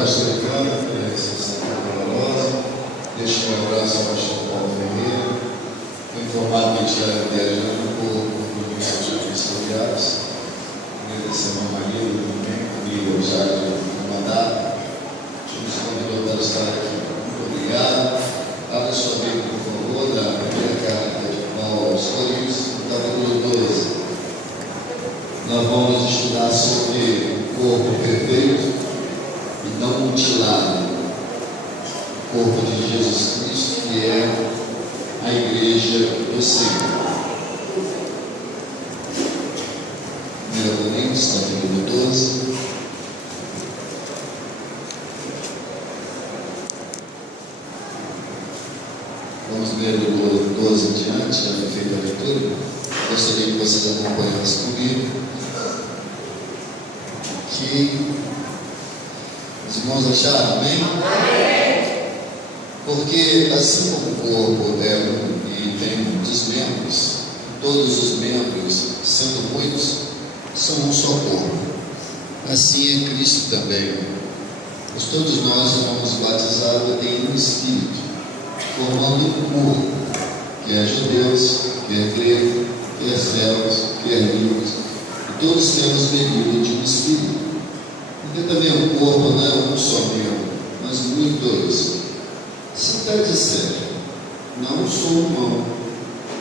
pastor Ricardo, pela recepção calorosa. Deixo um abraço ao pastor Paulo Ferreira. Fui informado que estiver viajando por compromissos ministeriais. Agradecer a irmã Maria também, comigo, o Jair do mandato. Nos convidou para estar aqui. Muito obrigado. Abra sua Bíblia, por favor, da primeira carta de Paulo aos Coríntios, capítulo 12. Nós vamos estudar sobre o corpo perfeito e não mutilado, o corpo de Jesus Cristo, que é a igreja do Senhor. 1 Coríntios, capítulo 12. Vamos ler do 12 em diante, já foi feita a leitura. Gostaria que vocês acompanhassem comigo. Que os irmãos acharam, amém? Amém. Porque assim como o corpo é um e tem muitos membros, todos os membros, sendo muitos, são um só corpo. Assim é Cristo também. Pois todos nós fomos batizados em um Espírito, formando um corpo, que é judeus, que é grego, que é céus, que é livres, e todos temos bebido de um Espírito. Porque também o corpo não é um só membro, mas muitos. Se até disser, não sou mão,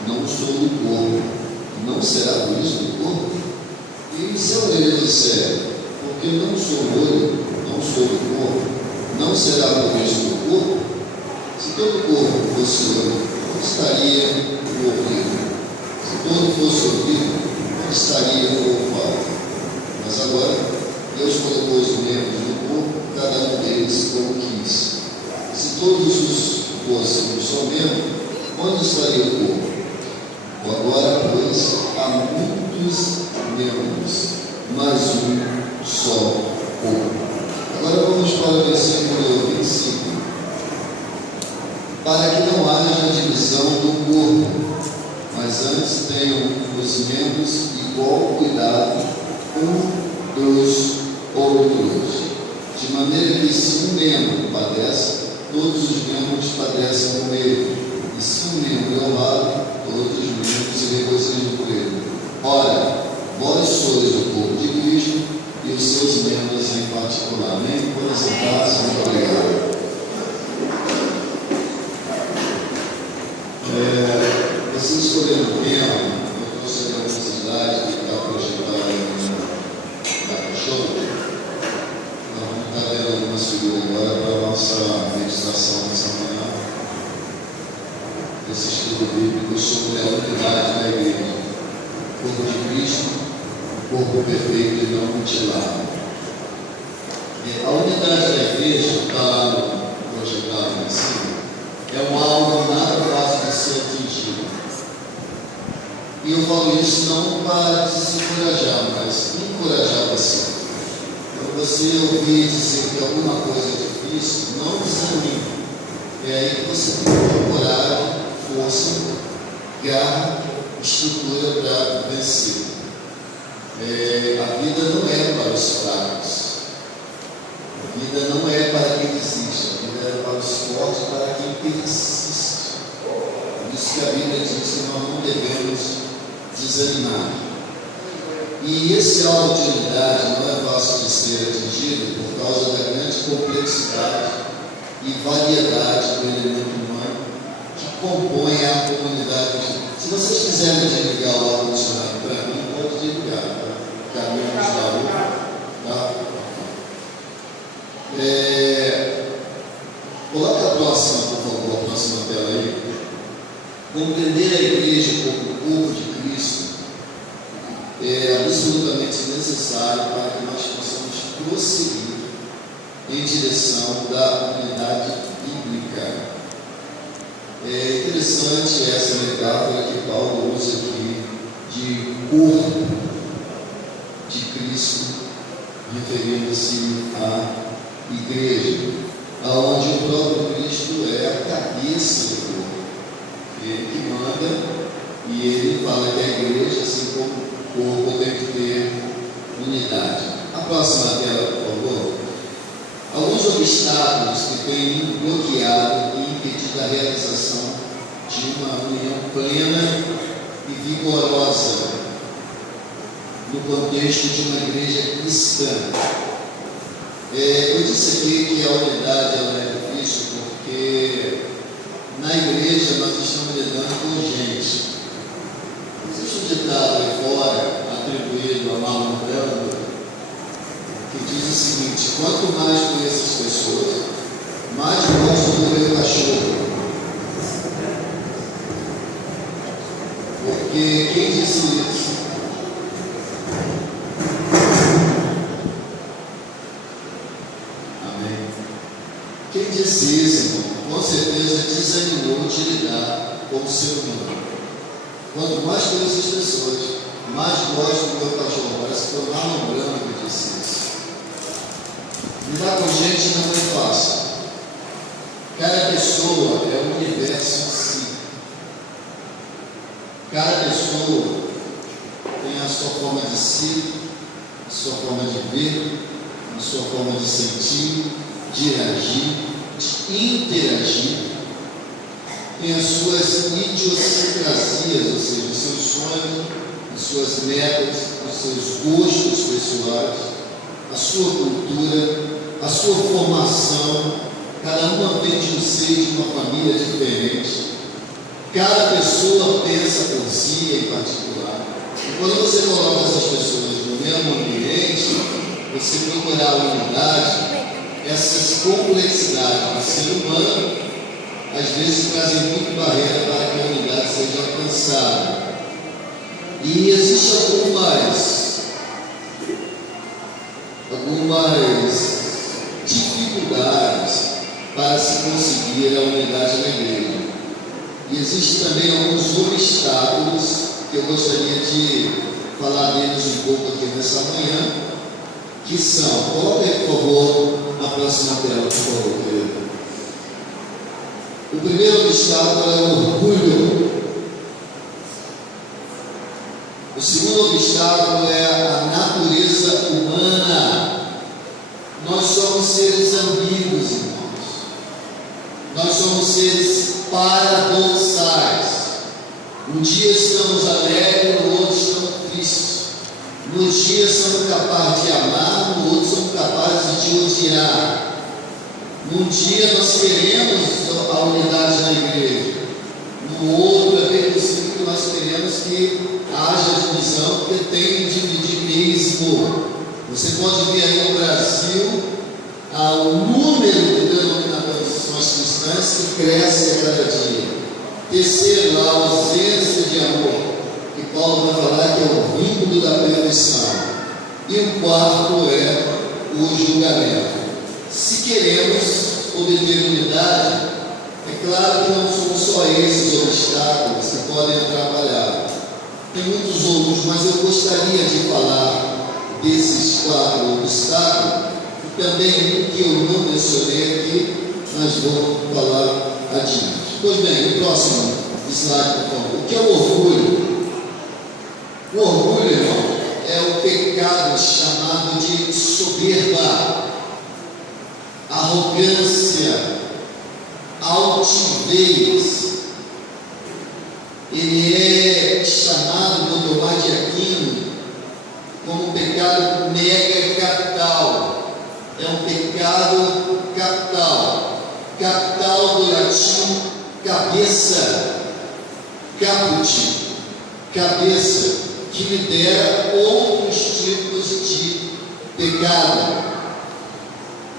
não sou do corpo, não será por isso do corpo? E se a orelha disser, porque não sou olho, não sou do corpo, não será por isso do corpo? Se todo o corpo fosse olho, onde estaria o ouvido? Se todo fosse ouvido, onde estaria o olfato? Mas agora, Deus colocou os membros do corpo, cada um deles como quis. Se todos fossem um só membro, onde estaria o corpo? Agora, pois, há muitos membros, mas um só corpo. Agora vamos para o versículo 25. Para que não haja divisão do corpo, mas antes tenham os membros igual cuidado dos outros, de maneira que se um membro padece, todos os membros padecem com ele, e se um membro é honrado, todos os membros se regozijam por ele. Ora, vós sois o corpo de Cristo e os seus membros em particular. Amém? Podem sentar-se. Muito obrigado. Vocês escolheram o tema, eu trouxe a necessidade que está projetada na cachorra. Nós vamos estar vendo algumas figuras agora para a nossa meditação nessa manhã, desse estudo bíblico sobre a unidade da igreja, o corpo de Cristo, o corpo perfeito e não mutilado. A unidade da igreja, está lá projetado em cima, é um algo nada fácil de ser atingido. E eu falo isso não para desencorajar, mas encorajar você. Quando você ouvir dizer que alguma coisa é difícil, não desanime. É aí que você tem que ter coragem, força, garra, estrutura para vencer. A vida não é para os fracos. A vida não é para quem desiste. A vida é para os fortes, para quem persiste. Por isso que a Bíblia diz que nós não devemos desanimar. E esse alvo de unidade não é fácil de ser atingido por causa da grande complexidade e variedade do elemento humano que compõe a comunidade. Se vocês quiserem desligar o ar-condicionado para mim, pode desligar, tá? Caminhos da rua, tá? Coloca a próxima, por favor, a próxima tela aí. Compreender a igreja como o corpo de Cristo é absolutamente necessário para que nós possamos prosseguir em direção da unidade bíblica. É interessante essa metáfora que Paulo usa aqui de corpo de Cristo, referindo-se à igreja, aonde o próprio Cristo é a cabeça do corpo. Ele que manda, e ele fala que a igreja, assim como o corpo, tem que ter unidade. A próxima tela, por favor. Alguns obstáculos que têm bloqueado e impedido a realização de uma união plena e vigorosa no contexto de uma igreja cristã. Eu disse aqui que a unidade ela é difícil porque na igreja nós estamos lidando com gente. Existe um ditado aí fora, atribuído a Marlon Brando, que diz o seguinte: quanto mais conheço as pessoas, mais gosto do meu cachorro. Porque quem disse isso? Amém. Quem disse isso, irmão, com certeza desanimou de lidar com o ser humano. Quanto mais conheço as pessoas, mais gosto do meu cachorro. Parece que foi Marlon Brando que disse isso. Lidar com gente não é fácil. Cada pessoa é um universo em si. Cada pessoa tem a sua forma de ser, a sua forma de ver, a sua forma de sentir, de reagir, de interagir. Tem as suas idiosincrasias, ou seja, os seus sonhos, as suas metas, os seus gostos pessoais, a sua cultura, a sua formação. Cada uma vem de um seio de uma família diferente. Cada pessoa pensa por si em particular. E quando você coloca essas pessoas no mesmo ambiente, você procurar a unidade, essas complexidades do ser humano às vezes trazem muito barreira para que a unidade seja alcançada. E existem algumas dificuldades para se conseguir a unidade na igreja. E existem também alguns obstáculos que eu gostaria de falar deles um pouco aqui nessa manhã, que são, coloca aí, por favor, na próxima tela, por favor, querido. O primeiro obstáculo é o orgulho. O segundo obstáculo é a natureza humana. Nós somos seres ambíguos, irmãos. Nós somos seres paradoxais. Um dia estamos alegres, no outro estamos tristes. No dia somos capazes de amar, no outro somos capazes de odiar. Num dia nós queremos a unidade na igreja, no outro é bem possível que nós queremos que haja divisão, porque tem que dividir mesmo. Você pode ver aí no Brasil o número de denominações cristãs que cresce a cada dia. Terceiro, a ausência de amor, que Paulo vai falar que é o vínculo da perdição. E o quarto é o julgamento. Se queremos obter unidade, é claro que não são só esses obstáculos que podem atrapalhar. Tem muitos outros, mas eu gostaria de falar desses 4 obstáculos e também um que eu não mencionei aqui, mas vou falar adiante. Pois bem, o próximo slide, por favor. O que é o orgulho? O orgulho, irmão, é o pecado chamado de soberba, arrogância, altivez. Ele é chamado por Tomás de Aquino como um pecado mega capital. É um pecado capital. Capital do latim cabeça, caput, cabeça, que lidera outros tipos de pecado.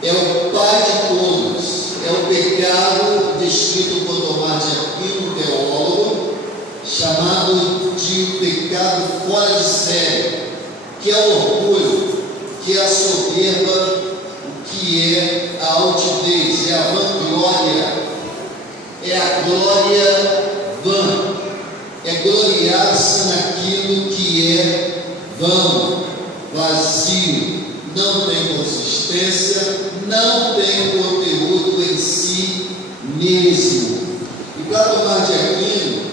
É o pai de todos. É o pecado descrito por Tomás de Aquino, teólogo, chamado de pecado fora de série, que é o orgulho, que é a soberba, que é a altivez, é a vanglória, é a glória vã, é gloriar-se naquilo que é vão, vazio, não tem consistência, não tem conteúdo em si mesmo. E para Tomás de Aquino,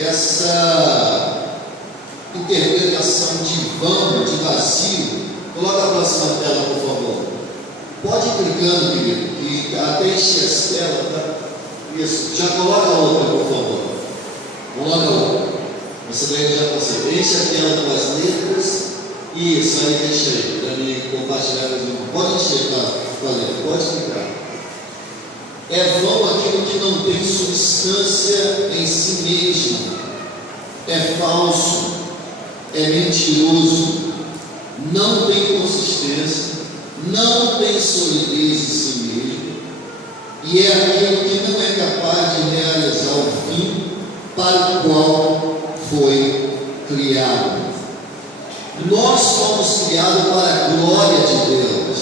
essa interpretação de vão, de vazio, coloca a próxima tela, por favor. Pode ir clicando, querido, que até encher as telas, tá? Isso, já coloca outra, por favor. Coloca outra. Você daí já consegue. Enche a tela com as letras. Isso, aí deixa aí, para mim compartilhar com os irmãos. Pode encher, tá? Pode clicar. É vão aquilo que não tem substância em si mesmo. É falso, é mentiroso, não tem consistência, não tem solidez em si mesmo, e é aquilo que não é capaz de realizar o fim para o qual foi criado. Nós fomos criados para a glória de Deus.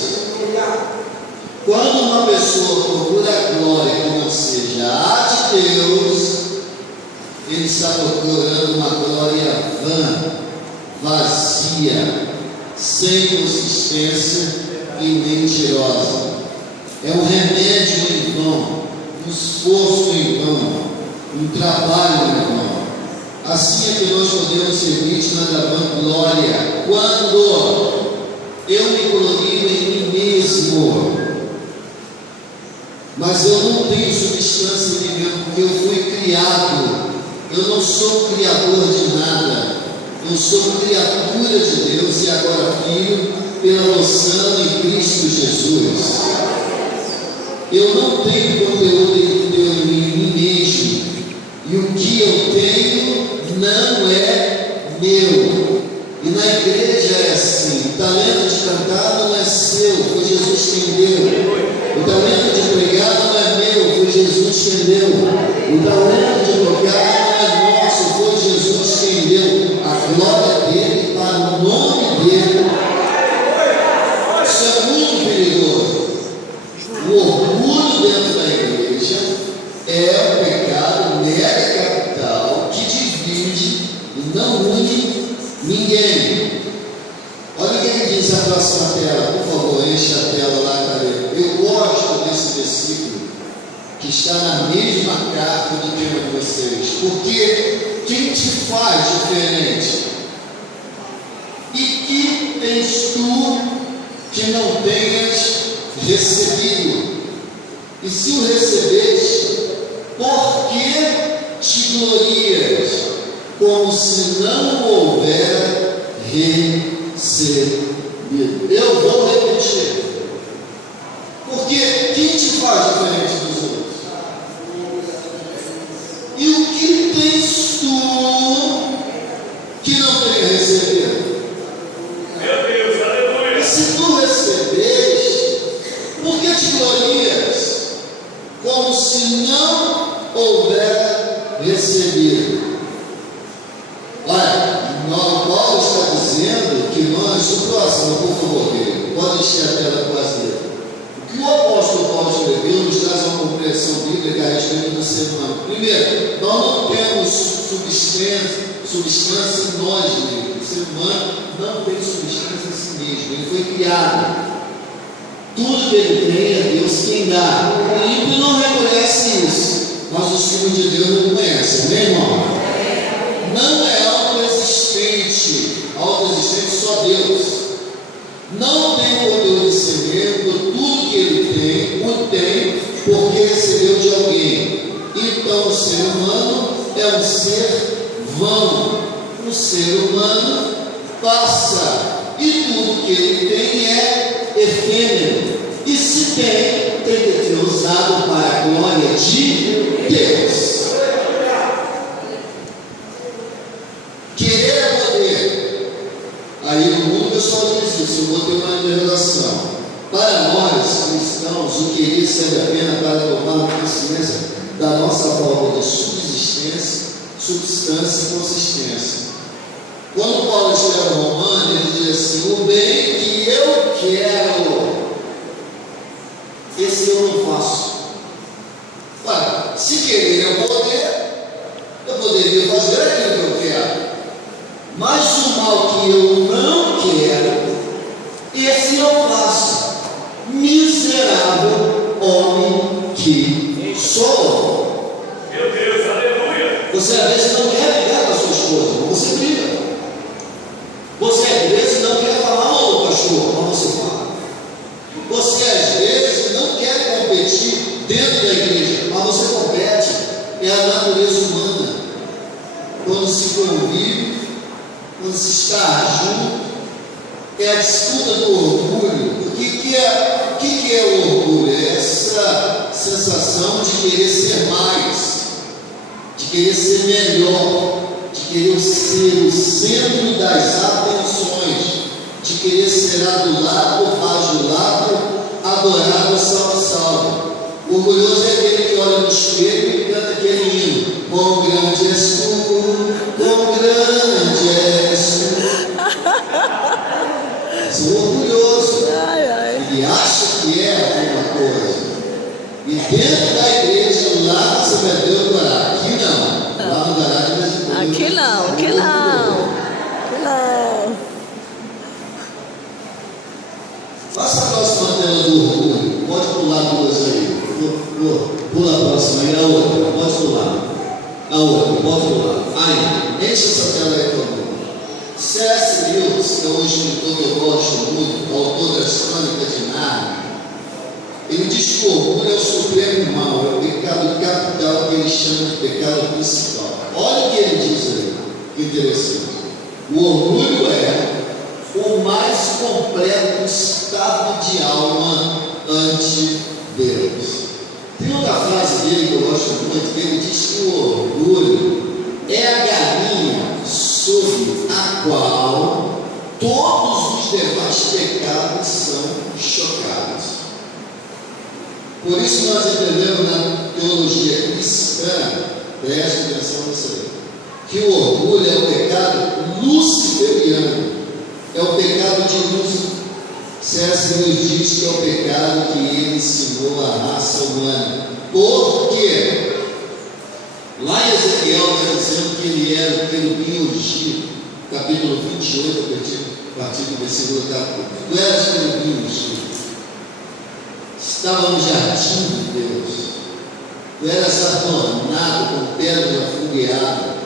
Quando uma pessoa procura a glória que não seja a de Deus, ele está procurando uma glória vã, vazia, sem consistência e mentirosa. É um remédio em vão, um esforço em vão, um trabalho em vão. Assim é que nós podemos ser vítimas da vanglória quando eu me glorio em mim mesmo, mas eu não tenho substância em mim mesmo, porque eu fui criado. Eu não sou criador de nada, eu sou criatura de Deus e agora filho pela adoção em Cristo Jesus. Eu não tenho conteúdo em mim mesmo, e o que eu tenho não é meu. E na igreja é assim: o talento de cantar não é seu, foi Jesus quem deu. O talento de pregar não é meu, foi Jesus quem deu. O talento de tocar foi Jesus quem deu a glória dele para o nome dele. Isso é muito perigoso. O orgulho dentro da igreja é o pecado mega capital que divide e não une ninguém. Olha o que ele diz na próxima tela, por favor, enche a tela lá, cadê? Eu gosto desse versículo que está na mesma carta do tema de vocês, porque quem te faz diferente? E que tens tu que não tenhas recebido? E se o recebeste, por que te glorias, como se não houver recebido? Eu vou repetir. Porque quem te faz diferente dos outros? E o que tens tu que não tenha recebido? Meu Deus, aleluia! Se tu recebeste, por que te glorias? Como se não houver recebido. Olha, Paulo está dizendo que nós, o próximo, por favor, querido, pode encher a tela com as letras. O que o apóstolo Paulo escreveu nos traz uma compreensão bíblica a respeito do ser humano. Primeiro, nós não temos substância em nós mesmos. O ser humano não tem substância em si mesmo. Ele foi criado. Tudo que ele tem é Deus quem dá. O ímpio não reconhece isso, mas os filhos de Deus não conhecem, amém, irmão? Não é autoexistente. Autoexistente só Deus. Não tem conteúdo de si mesmo. Tudo que ele tem, o tem porque recebeu de alguém. Então o ser humano é um ser vão. O ser humano passa, e tudo que ele tem é efêmero. E se tem que ser usado para a glória de Deus. Querer é poder. Aí no mundo o pessoal diz isso, eu vou ter uma interrogação. Para nós, cristãos, o querer serve apenas para tomar consciência da nossa falta de substância e consistência. Quando Paulo escreve Romanos, ele diz assim: o bem que eu quero, esse eu não faço. Olha, se querer é poder, eu poderia fazer aquilo que eu quero. Mas o mal que eu não quero, esse eu faço. Miserável homem que sou. Meu Deus, aleluia! Você às vezes não quer brigar com a sua esposa, mas você briga. Você às vezes não quer falar mal do pastor, mas você fala. Você às dentro da igreja, mas você compete, é a natureza humana. Quando se convive, quando se está junto, é a disputa do orgulho. O que é o orgulho? É essa sensação de querer ser mais, de querer ser melhor, de querer ser o centro das atenções, de querer ser adulado, bajulado, adorado, salvo. O orgulhoso é aquele que olha no espelho e canta aquele hino: quão grande és tu, quão grande és tu. Sou orgulhoso. Ele acha que é alguma coisa. E dentro da igreja, lá você vai ver o orar. Aqui não. Lá no garagem, aqui não, aqui não. Aqui não. Faça a próxima tela do orgulho. Pode pular duas aí. Pula a próxima aí, a outra. Pode pular. A outra, pode pular. Aí, enche essa tela aí, por favor. C.S. Lewis, que é um escritor que eu gosto muito, autor das Crônicas de Nárnia, ele diz que o orgulho é o supremo mal, é o pecado capital que ele chama de pecado principal. Olha o que ele diz aí, que interessante. O orgulho é o mais completo estado de alma ante Deus. Tem outra frase dele que eu gosto muito, que ele diz que o orgulho é a galinha sobre a qual todos os demais pecados são chocados. Por isso nós entendemos na teologia cristã, preste atenção nisso aí, que o orgulho é o pecado luciferiano, é o pecado de Lúcifer. C.S. Lewis diz que é o pecado que ele ensinou à raça humana. Por quê? Lá em Ezequiel está dizendo que ele era o querubim ungido, capítulo 28, a partir do versículo 14. Tu eras querubim ungido, estava no jardim de Deus, tu eras adornado com pedras afogueadas.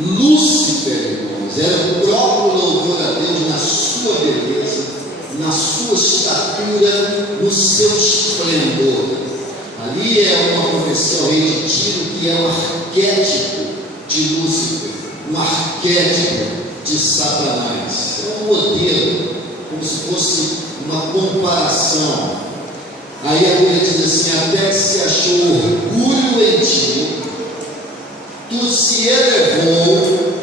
Lúcifer, irmãos, era o próprio louvor a Deus na sua beleza, na sua estatura, no seu esplendor. Ali é uma profecia ao rei de Tiro, que é um arquétipo de Lúcifer, um arquétipo de Satanás. É um modelo, como se fosse uma comparação. Aí a Bíblia diz assim: até que se achou orgulho em ti, tu se elevou,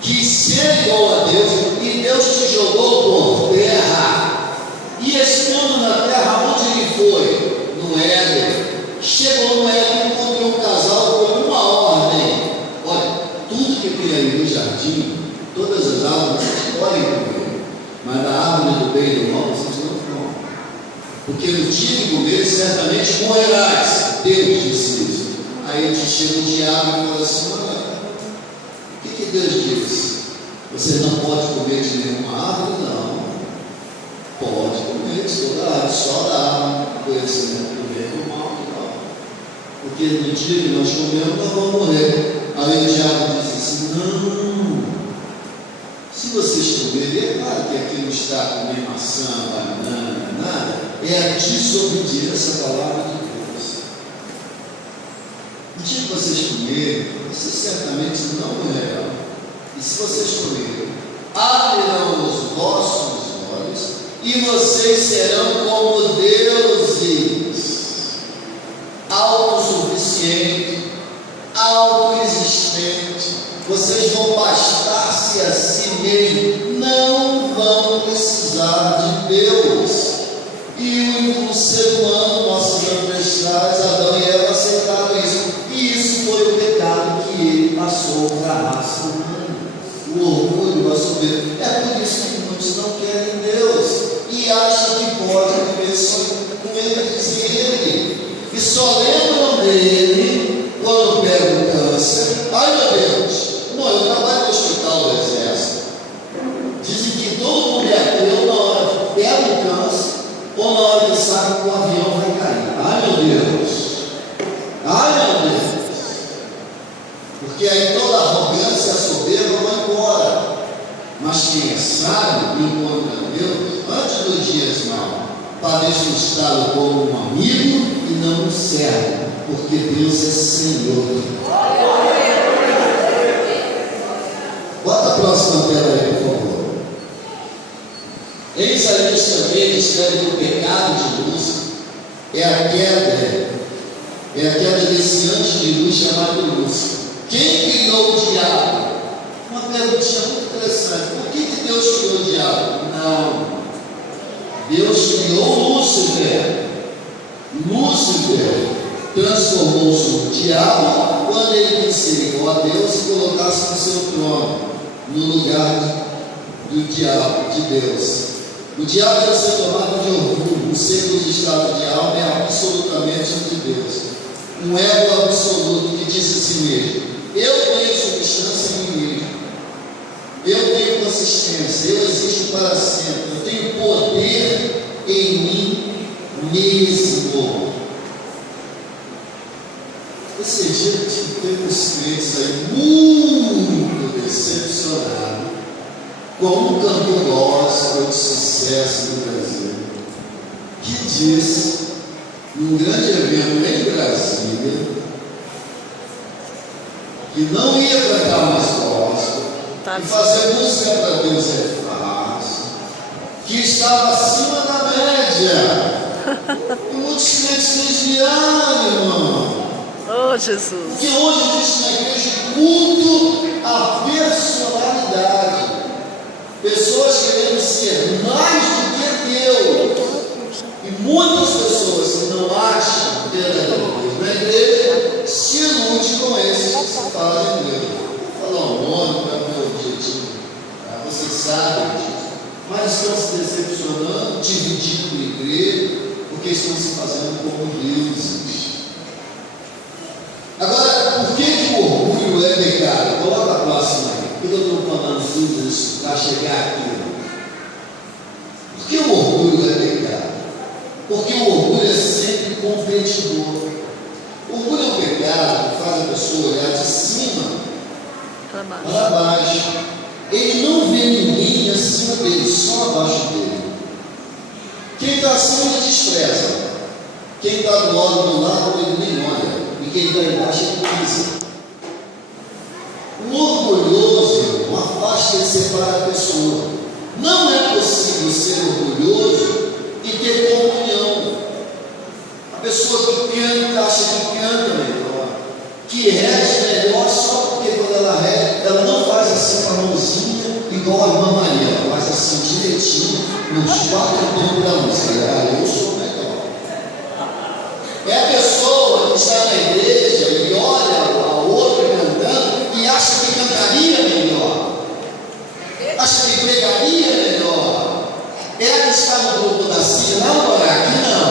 quis ser igual a Deus, e Deus te jogou por terra, e estando na terra, onde ele foi? No Éden. Chegou no Éden, encontrou um casal com uma ordem: olha, tudo que tem aí no jardim, todas as árvores vocês podem comer, mas da árvore do bem e do mal vocês não comem, porque no dia que comer certamente morrerás. Deus disse isso. Aí te chega o diabo e fala assim: olha, o que Deus disse? Você não pode comer de nenhuma árvore? Não, pode comer de toda árvore, só da árvore do conhecimento do bem e do mal. Porque no dia que nós comemos, nós vamos morrer. Aí o diabo disse assim: não, se vocês comerem, é claro que aqui não está comendo maçã, banana, nada, é a desobediência à palavra de Deus. No dia que vocês comerem, vocês certamente não morrerão. E se vocês comerem, abrirão os vossos olhos e vocês serão como deuses, autossuficiente, autoexistente. Vocês vão bastar-se a si mesmos, não vão precisar de Deus. E o ser humano, nossos ancestrais, Adão e Eva, aceitaram isso. E isso foi o pecado que ele passou para a raça humana. O orgulho, a soberba. É por isso que muitos não querem Deus e acham que podem viver só com eles e ele. E só lembram dele quando pega o câncer. Ai meu Deus, não, eu trabalho no hospital do exército. Dizem que todo mundo é ateu na hora que pega o câncer ou na hora que sabe que o avião vai cair. Ai meu Deus, ai meu Deus. Porque aí toda a arrogância e a soberba vão embora. Mas quem é sábio encontra Deus antes dos dias maus. para demonstrá-lo como um amigo e não um servo, porque Deus é Senhor. Bota a próxima tela aí, por favor. Em Isaías também descreve que o pecado de Lúcifer é a queda desse anjo de luz chamado Lúcifer. Quem criou o diabo? Uma perguntinha muito interessante. Por que Deus criou o diabo? Não. Deus criou Lúcifer. Lúcifer transformou-se no diabo quando ele quis ser igual a Deus e colocasse no seu trono, no lugar do diabo, de Deus. O diabo era ser tomado de orgulho, um ser cujo estado de alma é absolutamente ante Deus. Um ego absoluto que disse a si mesmo: eu tenho substância em mim mesmo, eu tenho consistência, eu existo para sempre, eu tenho poder em mim mesmo. Esse dia teve uns crentes aí muito decepcionados com um cantor gospel de sucesso no Brasil, que disse, num grande evento em Brasília, que não ia cantar mais gospel, e fazer música para Deus é fácil, que estava acima da média. E muitos crentes desviaram, irmão. Oh, Jesus. Porque hoje existe na igreja culto à personalidade. Pessoas querendo ser mais do que Deus. E muitas pessoas que não acham verdadeiramente na igreja se iludem com esses que se fazem Deus. Vou falar um nome para o meu objetivo. Você sabe disso. Mas estão se decepcionando, dividindo a igreja, porque estão se fazendo como deuses. Agora, por que o orgulho é pecado? Coloca a próxima aí. Por que eu estou falando tudo isso para chegar aqui? Por que o orgulho é pecado? Porque o orgulho é sempre competidor. O orgulho é um pecado que faz a pessoa olhar de cima para baixo. Ele não vê ninguém acima dele, só abaixo dele. Quem está acima ele despreza. Quem está do lado ele nem olha. E quem está embaixo ele pisa. O orgulhoso afasta e separa a pessoa. Não é possível ser orgulhoso e ter comunhão. A pessoa que canta, acha que canta melhor, que rege melhor só porque quando ela rege, ela não faz assim com a mãozinha igual a irmã Maria, ela faz assim direitinho, nos 4 tons da música. Eu sou melhor. É a pessoa que está na igreja e olha a outra cantando e acha que cantaria melhor, acha que pregaria melhor. Ela está no grupo da Cia, não orar aqui não.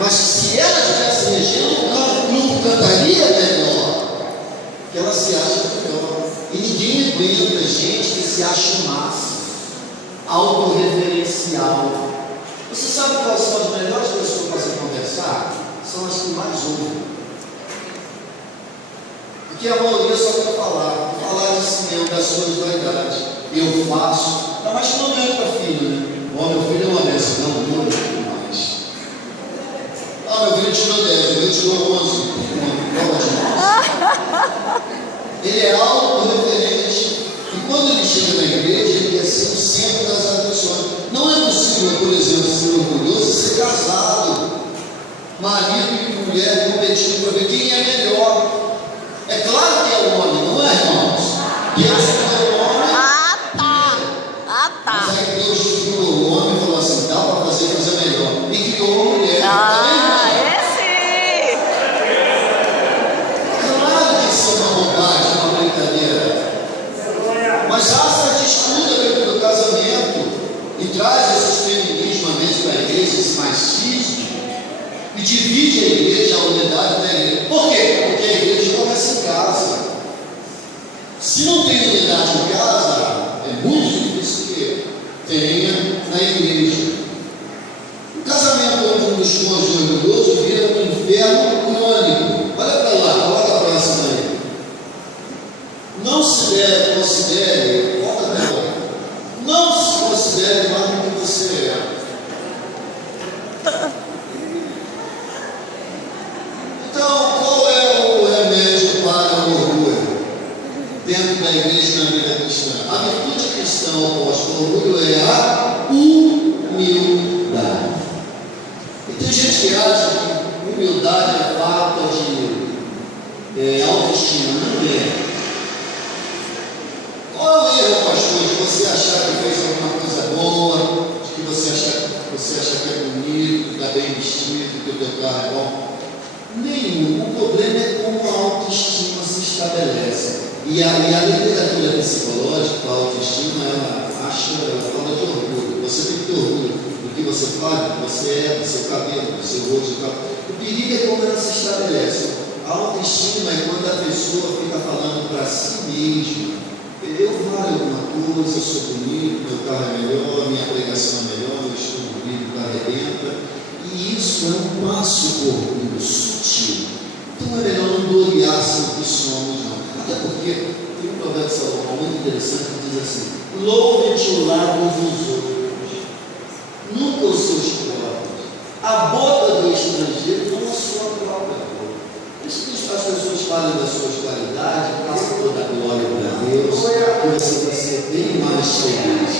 Mas se ela estivesse regendo o grupo, cantaria melhor. Porque ela se acha melhor. E ninguém aguenta gente que se acha o máximo, autorreferencial. Você sabe quais são as melhores pessoas para se conversar? São as que mais ouvem. Porque a maioria só quer falar de si mesmo, das suas vaidades. Eu faço. Não, mas não é para filho, né? Meu filho é uma benção, não mais. Meu filho tirou 10, meu tirou 11. Ele é autorreferente. E quando ele chega na igreja, ele quer ser o centro das atenções. Não é possível, por exemplo, ser orgulhoso e ser casado. Marido e mulher competindo para ver quem é melhor. É claro que é o homem, não é, irmãos? Deus criou o homem. Tá. Mas aí Deus criou o homem e falou assim: dá para fazer coisa melhor. E criou a mulher. Esse! Claro que isso é uma bobagem, uma brincadeira. Mas há essa disputa dentro do casamento e traz esses feminismos para a igreja, esse machismo, e divide a igreja, a unidade da igreja. Por quê? Porque a igreja começa em casa. Se não tem unidade em casa, é muito difícil que tenha na igreja. O casamento onde um dos cônjuges é orgulhoso vira um inferno crônico. Olha para lá, coloca a próxima aí. Não se considere, volta até lá. Não se considere mais do que você é. da igreja na vida cristã? A virtude cristã oposta ao orgulho é a humildade. E tem gente que acha que humildade é falta de autoestima. Não é. Qual é o erro, pastor, de você achar que fez alguma coisa boa, de que você acha que é bonito, que está bem vestido, que o teu carro é bom? Nenhum. O problema é como a autoestima se estabelece. E a literatura psicológica, a autoestima, ela fala de orgulho. Você tem que ter orgulho do que você faz, do que você é, do seu cabelo, do seu rosto. O perigo é como ela se estabelece. A autoestima é quando a pessoa fica falando para si mesmo: eu valho alguma coisa, eu sou bonito, meu carro é melhor, minha pregação é melhor, meu estudo bíblico arrebenta. E isso é um passo por orgulho sutil. Então é melhor não gloriar-se no que somos, não. Até porque tem um provérbio de Salomão muito interessante que diz assim: louve-te o lado dos outros, nunca os seus próprios. A boca do estrangeiro não a sua própria boca. Por isso que as pessoas falam das suas qualidades, passam toda a glória para Deus, que você vai ser bem mais feliz.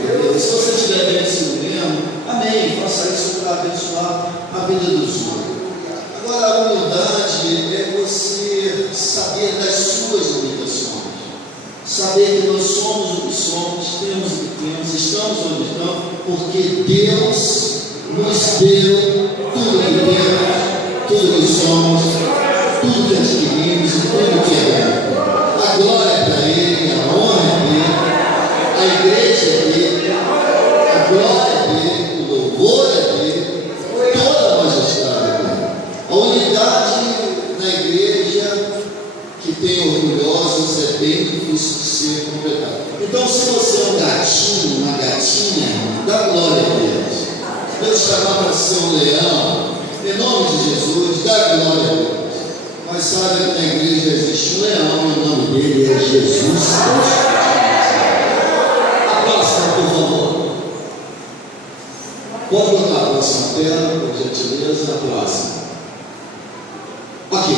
Entendeu? E se você estiver bem em si mesmo, amém, faça isso para abençoar a vida dos outros. Agora, a humildade é você saber das suas limitações, saber que nós somos o que somos, temos o que temos, estamos onde estamos, porque Deus nos deu tudo que temos, tudo que somos, tudo que adquirimos e tudo que é bom. A glória é para Ele, a honra é dele, a igreja é dele, a glória é dele, o louvor é dele, toda a majestade é dele. A unidade na igreja que tem orgulhosos é bem difícil de ser completada. Então, se você é um gatinho, uma gatinha, dá glória a Deus. Deus chamar para ser um leão, em nome de Jesus, dá glória a Deus. Mas sabe que na igreja existe um leão e o nome dele é Jesus Cristo. A próxima, por favor. Pode botar a próxima tela, por gentileza, a próxima. Ok.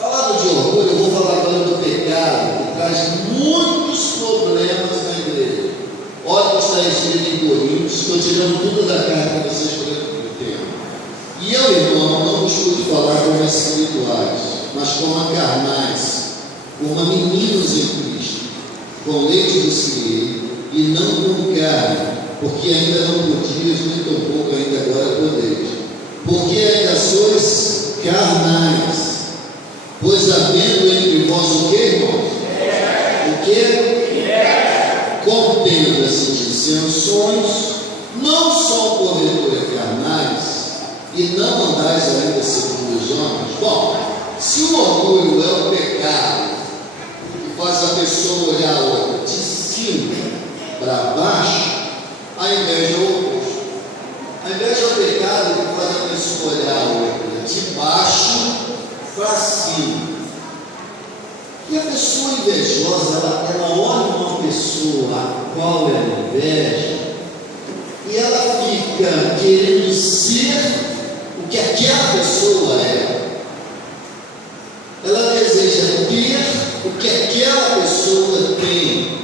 Falando de orgulho, eu vou falar agora do pecado que traz muitos problemas na igreja. Olha o que está escrito em Coríntios, estou tirando tudo da carta que vocês podem ter. E eu, irmão, não escuto falar como espirituais, mas como carnais, como meninos em Cristo, com leite do criei, e não com carne, porque ainda não podias, nem tampouco ainda agora podeis. Porque ainda sois carnais, pois havendo entre vós o que, irmãos? O que? Contendo as dissensões, não são porventura carnais, e não andais ainda segundo os homens. Bom, se o orgulho é o pecado que faz a pessoa olhar a outra de cima para baixo, a inveja é o oposto. A inveja é o pecado que faz a pessoa olhar a outra de baixo para cima. E a pessoa invejosa, ela olha uma pessoa a qual ela inveja e ela fica querendo ser o que aquela pessoa é. Ela deseja ter o que aquela pessoa tem.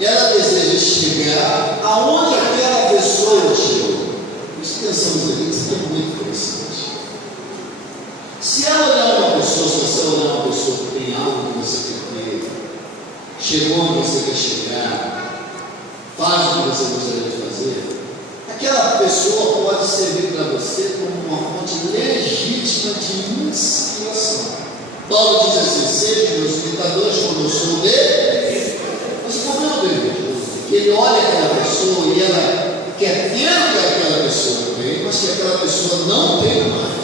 Ela deseja chegar aonde aquela pessoa chegou. Nós pensamos aqui, isso é muito interessante. Se ela olhar uma pessoa, se você olhar uma pessoa que tem algo que você quer ter, chegou onde você quer chegar, faz o que você gostaria de fazer, aquela pessoa pode servir para você como uma fonte legítima de inspiração. Paulo diz assim: sejam meus imitadores como eu sou dele. Mas o problema do invejoso é que ele olha aquela pessoa e ela quer ter o que aquela pessoa tem, mas que aquela pessoa não tem mais.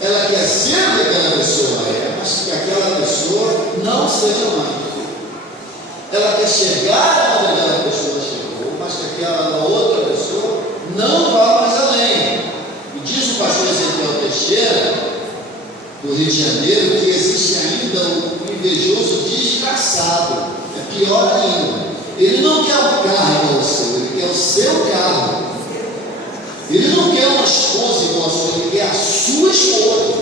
Ela quer ser o que aquela pessoa é, mas que aquela pessoa não seja mais. Ela quer chegar onde aquela pessoa chegou, mas que aquela outra pessoa não vá mais além. E diz o pastor Ezequiel Teixeira, do Rio de Janeiro, que existe ainda o invejoso desgraçado. É pior ainda. Ele não quer o carro igual ao seu, ele quer o seu carro. Ele não quer uma esposa igual a sua, ele quer a sua esposa.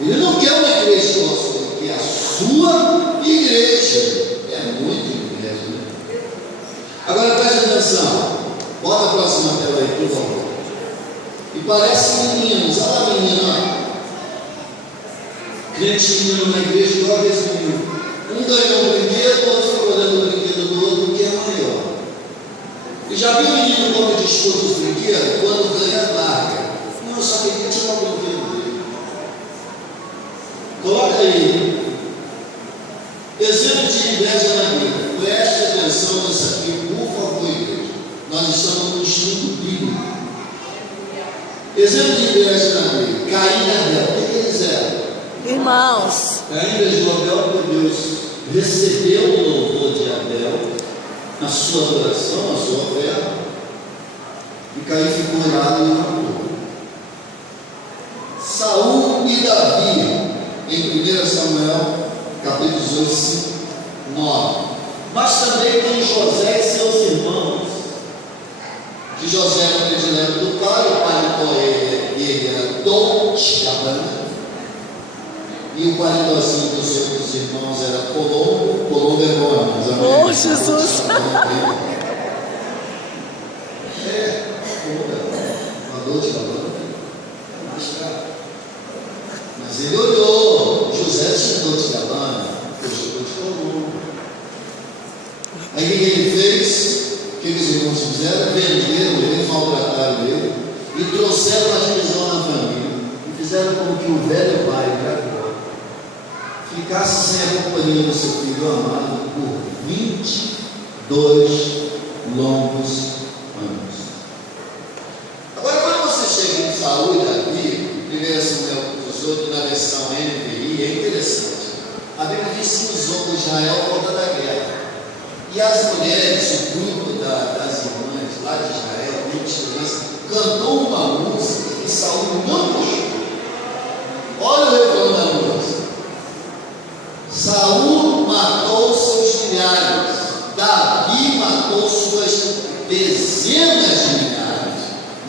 Ele não quer uma igreja igual a sua, ele que é a sua igreja. É muito igreja, né? Agora preste atenção. Bota a próxima tela aí, por favor. E parece meninos, olha lá, menina. Crente menino na igreja, igual a esse menino. Um ganhou um brinquedo, o outro ficou olhando o brinquedo do outro, que é maior. E já viu o menino quando disputa os brinquedos? Quando ganha, larga. Não, eu só queria tirar o brinquedo dele. Coloca aí. Exemplo de inveja na Bíblia. Preste atenção nessa aqui, por favor, igreja. Nós estamos no estudo bíblico. Exemplo de inveja na Bíblia. Caim e Abel. O que eles eram? Irmãos. Caim desejou Abel porque Deus recebeu o louvor de Abel, a sua adoração, a sua oferta, e Caim ficou irado e o matou. Saul e Davi, em 1 Samuel, capítulo 18, 5, 9. Mas também tem José e seus irmãos, que José era predileto do pai, o pai ele era Dom de Labã, e o paridozinho dos outros irmãos era Colombo. Colombo é bom, mas Oh, Jesus! Colombo é bom. Uma dor de Labã é mais caro. Mas ele olhou. José tinha dor de Labã, poxa, dor de Colombo. Aí o que ele fez? O que os irmãos fizeram? Venderam ele, maltrataram ele e trouxeram a divisão na família. E fizeram como que o velho pai ficasse sem a companhia do seu filho amado por 22 longos anos. Agora, quando você chega em Saul e Davi, 1 Samuel 18, na versão NVI, é interessante. A Bíblia diz que usou Israel contra da guerra. E as mulheres, o grupo das irmãs lá de Israel, 20 crianças, cantou uma música que Saul não gostou. Olha o refrão da música. Saul matou seus milhares, Davi matou suas dezenas de milhares.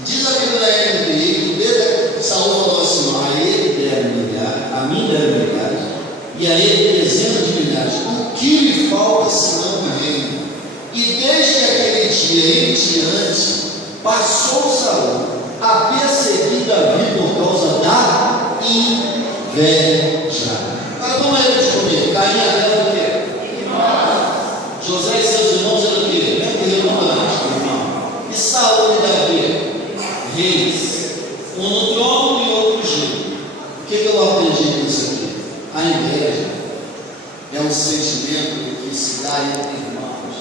Diz a Bíblia NVI que Saul falou assim: a ele deram milhares, a mim deram milhares, e a ele dezenas de milhares. O que lhe falta senão o reino? E desde aquele dia em diante, passou Saul a perseguir Davi por causa da inveja. Agora vamos aí comigo. Caim e Abel era o quê? José e seus irmãos eram o quê? Irmão. E Saul e Davi? Reis. Um no trono e outro no giro. O que eu aprendi com isso aqui? A inveja é um sentimento que se dá entre irmãos,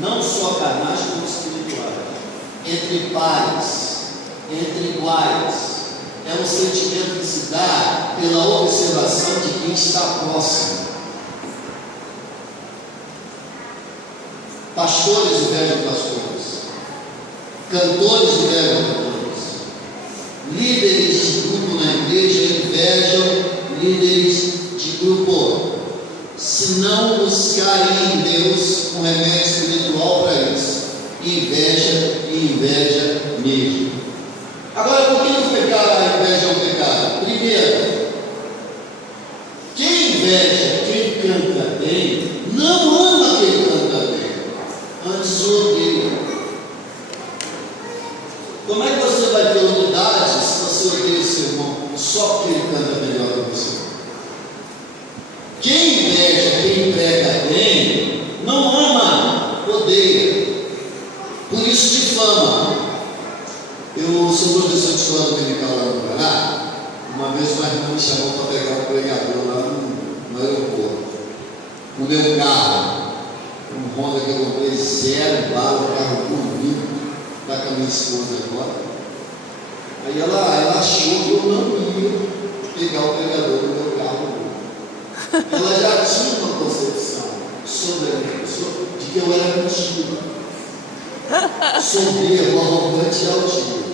não só carnais como espirituais, entre pares, entre iguais. É um sentimento que se dá pela observação de quem está próximo. Pastores invejam pastores, cantores invejam cantores, líderes de grupo na igreja invejam líderes de grupo. Se não buscarem em Deus um remédio espiritual para isso, inveja e inveja mesmo. Agora, por que o pecado, a inveja é um pecado? Primeiro, quem inveja quem canta bem, não ama quem canta bem, antes o odeia. Como é que você vai ter unidade se você odeia o seu irmão só porque ele canta melhor que você? Quem inveja quem prega bem, não ama, odeia. Por isso difama. Eu sou professor de escola dominical lá no Paraná. Uma vez uma irmã me chamou para pegar um pregador lá no aeroporto. No meu carro, um Honda que eu comprei 0 bala, um carro bonito, está com a minha esposa agora. Aí ela achou que eu não ia pegar o pregador no meu carro. Ela já tinha uma concepção sobre a minha pessoa de que eu era mentido, soberbo, arrogante e altivo.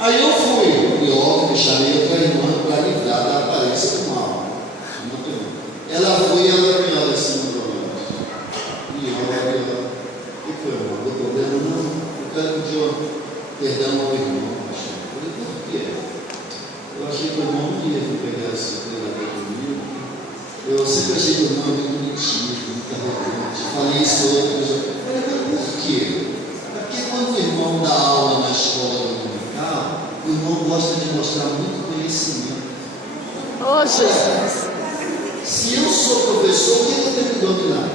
Aí eu fui, e óbvio, chamei outra irmã para livrar da aparência do mal. Ela foi e ela me olha assim no problema. E olha, o que foi, irmão? Deu problema? Não, eu quero pedir perdão ao irmão. Eu falei, por quê? Eu achei que o irmão não ia pegar esse pregador comigo. Eu sempre achei que o irmão muito bonitinho, muito arrogante. Falei isso outros. Mas por quê? Porque quando o irmão dá aula na escola dominical, o irmão gosta de mostrar muito conhecimento. Oh, Jesus. Se eu sou professor, o que eu tenho que dominar?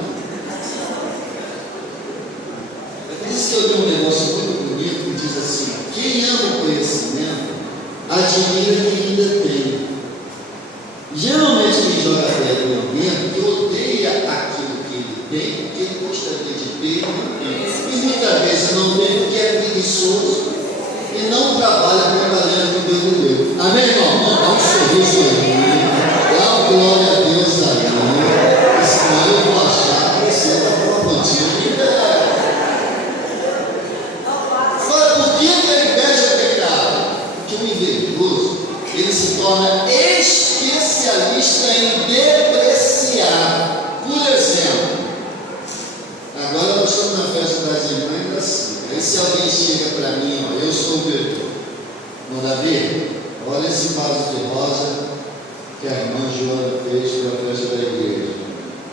É por isso que eu tenho um negócio muito bonito que diz assim: quem ama o conhecimento, admira quem ainda tem. Geralmente quem joga pedra no ambiente, que odeia aquilo que ele tem, que ele gostaria de ter, e muitas vezes não tem porque é preguiçoso e não trabalha com a galera que Deus lhe deu. Amém, irmão? Dá um sorriso aí. Dá uma glória a Deus aí. Senão eu vou achar que você está prontinho. Agora, por que a inveja é pecado? Porque o invejoso, ele se torna especialista em depreciar. Por exemplo, agora nós estamos na festa das irmãs assim. Aí se alguém chega para mim, ó, eu sou o vereador, manda ver, olha esse vaso de rosa que a irmã Joana fez para a festa da igreja.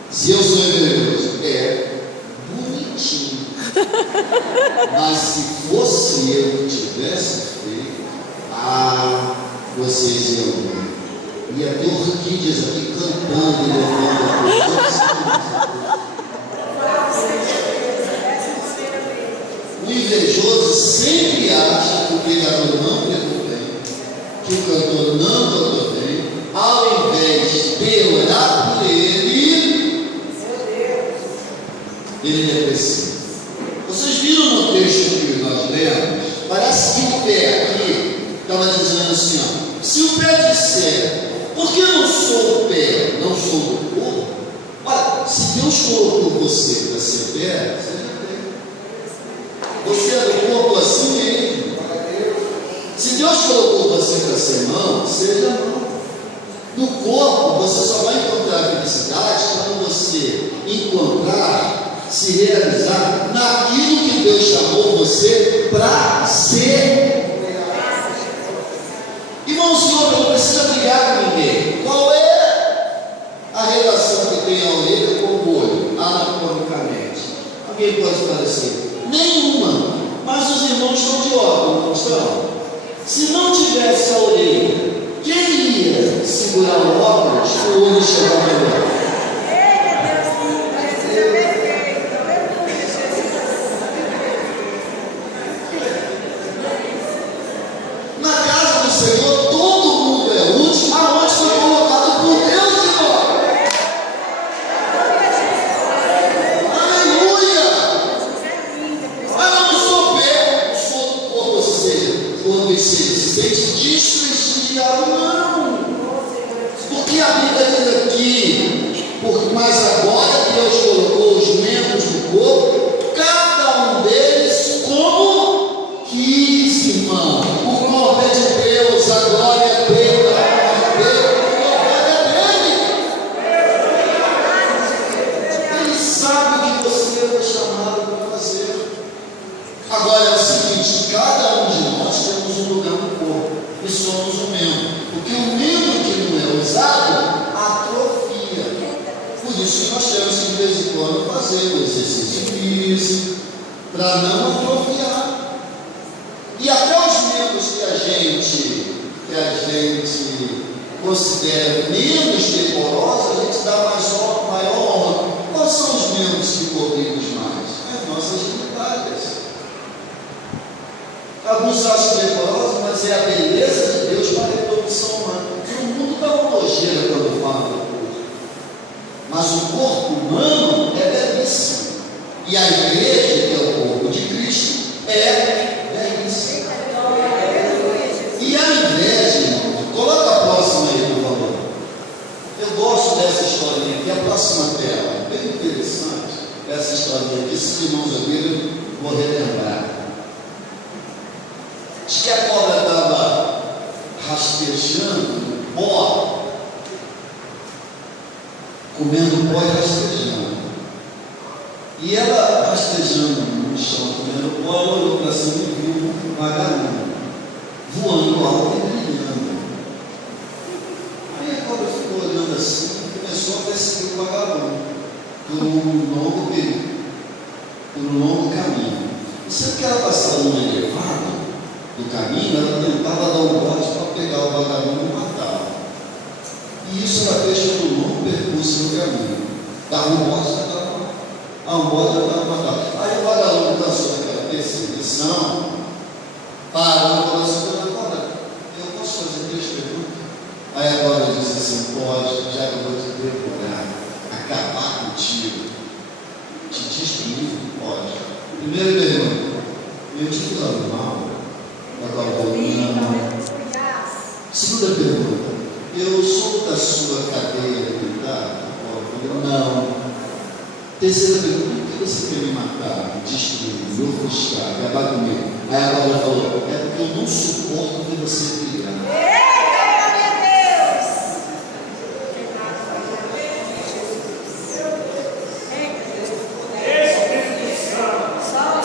Se eu sou engenhoso, é bonitinho. Mas se fosse eu que tivesse feito, vocês iam ver. Ia ter orquídeas aqui cantando e levando a coisa. O invejoso sempre acha que o pregador não pregou bem, que o cantor não cantou bem, ao invés de orar por ele deprecia. Vocês viram no texto que nós lemos? Parece que o pé aqui estava dizendo assim: ó, se o pé disser, por que não sou o pé, não sou o corpo? Olha, se Deus colocou você para ser pé, seja pé. Você é do corpo assim mesmo. Se Deus colocou você para ser mão, seja mão. No corpo, você só vai encontrar felicidade quando você encontrar, se realizar naquilo que Deus chamou você para ser. Irmão, o Senhor não precisa brigar com ninguém. Qual é a relação que tem a orelha com o olho, anatomicamente? Alguém pode parecer? Nenhuma. Mas os irmãos estão de óculos, não estão? Se não tivesse a orelha, quem ia segurar o óculos, o olho chegar melhor? um longo caminho. E sempre que ela passava num elevado do caminho, ela tentava dar um bote para pegar o vagabundo e matá-lo. E isso ela fez todo um longo percurso no caminho. Dava um bote, ela matava. Aí o vagabundo cansou daquela perseguição, parou e falou assim: agora, eu posso fazer 3 perguntas? Aí agora disse assim: pode, já que eu vou te devorar, acabar contigo, te destruir, pode. Primeira pergunta: eu te fiz algo mal? Agora não. Segunda pergunta: eu sou da sua cadeia militar? Não. Terceira pergunta: por que você quer me matar, me destruir, me ofuscar, acabar comigo? Aí a Bárbara falou: é porque eu não suporto ver você brilhar.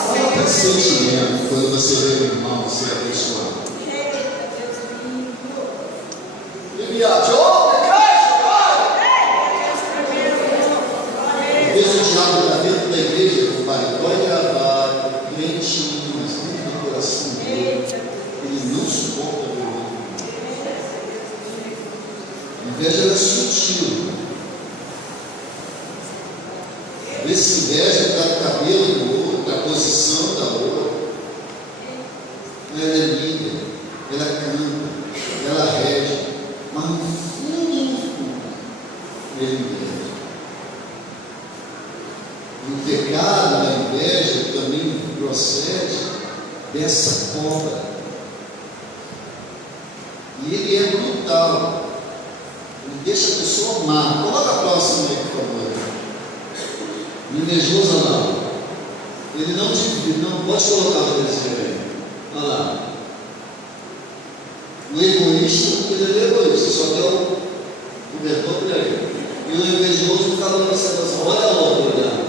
Qual é o sentimento quando você vê um irmão ser abençoado? Às vezes o diabo está dentro da igreja com paletó e gravado, crentinho, mas dentro do coração dele, ele não suporta ver o outro. A inveja é sutil. Essa inveja está no cabelo do outro, da posição da outra. Ela é líder, ela canta, ela rege, mas no fundo, ele inveja. O pecado da inveja também procede dessa cobra. E ele é brutal. Ele deixa a pessoa má. Coloca a próxima aí, por favor. Invejoso ou não? Ele não divide, não pode colocar o desejo aí. Olha lá. O egoísta, ele é egoísta, só que é o cobertor para ele. E o invejoso fica dando essa situação. Olha a outra, olha.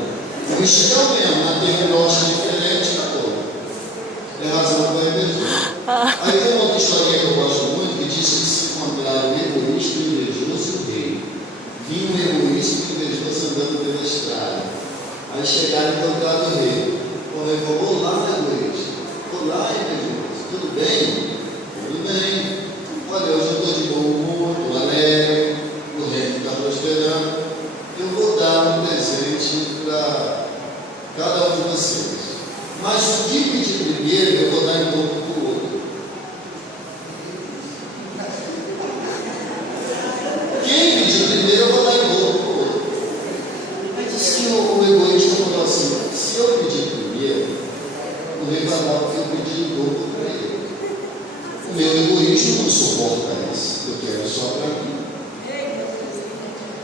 O estilão mesmo, mas tem um norte diferente na cor. É razão para o invejoso. Aí tem uma outra historinha que eu gosto muito, que diz que se encontraram o egoísta, o invejoso e o rei. Vinha um egoísta e o invejoso andando pela estrada. Aí chegaram e encontraram o rei. O rei falou: olá, egoísta. Olá, invejoso. Tudo bem? Tudo bem. Olha, hoje eu estou de bom humor, estou alegre, o reino está prosperando. Eu vou dar um presente para cada um de vocês. Mas o que pedir primeiro, eu vou dar em dobro para o outro. Quem pedir primeiro, eu vou dar em dobro para o outro. Mas disse que o egoísta falou assim: se eu pedir primeiro, o rei vai dar o que eu pedi em dobro para ele. O meu egoísmo não suporta isso. Eu quero só para mim.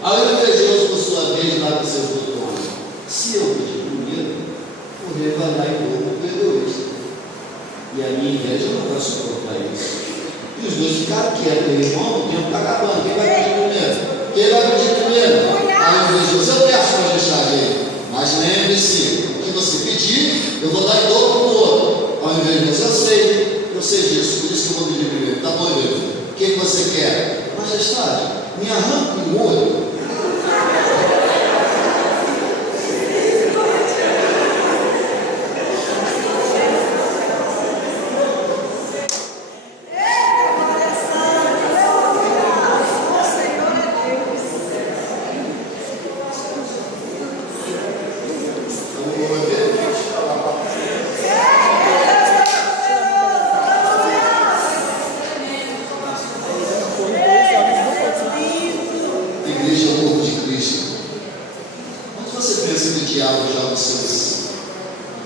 Aí o invejoso, por sua vez, lá com seus botões: se eu pedir primeiro, o rei vai dar em dobro para o egoísta. E a minha inveja não vai suportar isso. E os dois ficaram quietos. Irmão, o tempo está acabando. Quem vai pedir primeiro? Quem vai pedir primeiro? Aí o invejoso: eu peço, majestade. Mas lembre-se, o que você pedir, eu vou dar em dobro para o outro. Aí o invejoso: eu sei disso, por isso que eu vou pedir primeiro. Tá bom, invejoso. O que você quer? Majestade, me arranca um olho.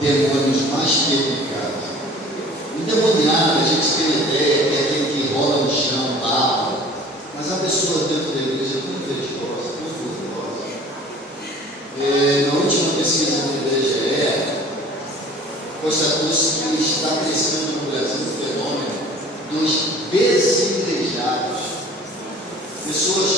Demônios mais petrificados. Endemoniado, a gente tem a ideia que é aquele que rola no chão, baba. Mas há pessoas dentro da igreja tão invejosas, tão orgulhosas. Na última pesquisa da IBGE, constatou-se que está crescendo no Brasil o fenômeno dos desinvejados. Pessoas.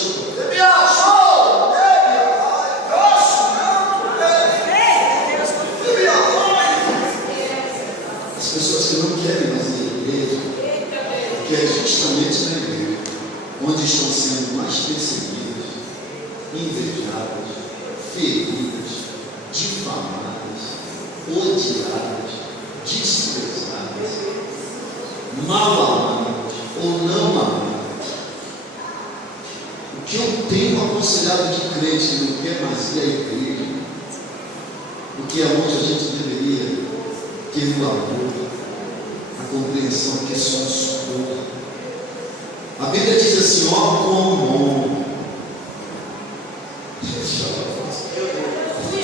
Pessoas que não querem mais ir à igreja, que é justamente na igreja, onde estão sendo mais perseguidas, invejadas, feridas, difamadas, odiadas, desprezadas, mal amadas ou não amadas. O que eu tenho aconselhado de crente que não quer mais ir à igreja, porque é onde a gente deveria ter o amor, a compreensão que somos poucos. A Bíblia diz assim: ó, como